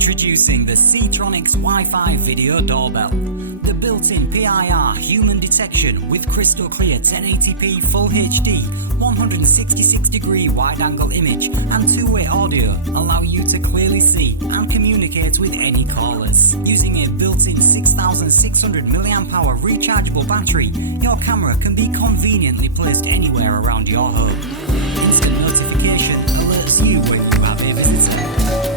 Introducing the Seatronics Wi-Fi Video Doorbell. The built-in PIR Human Detection with crystal clear 1080p Full HD, 166-degree wide-angle image and two-way audio allow you to clearly see and communicate with any callers. Using a built-in 6600 mAh rechargeable battery, your camera can be conveniently placed anywhere around your home. Instant notification alerts you when you have a visitor.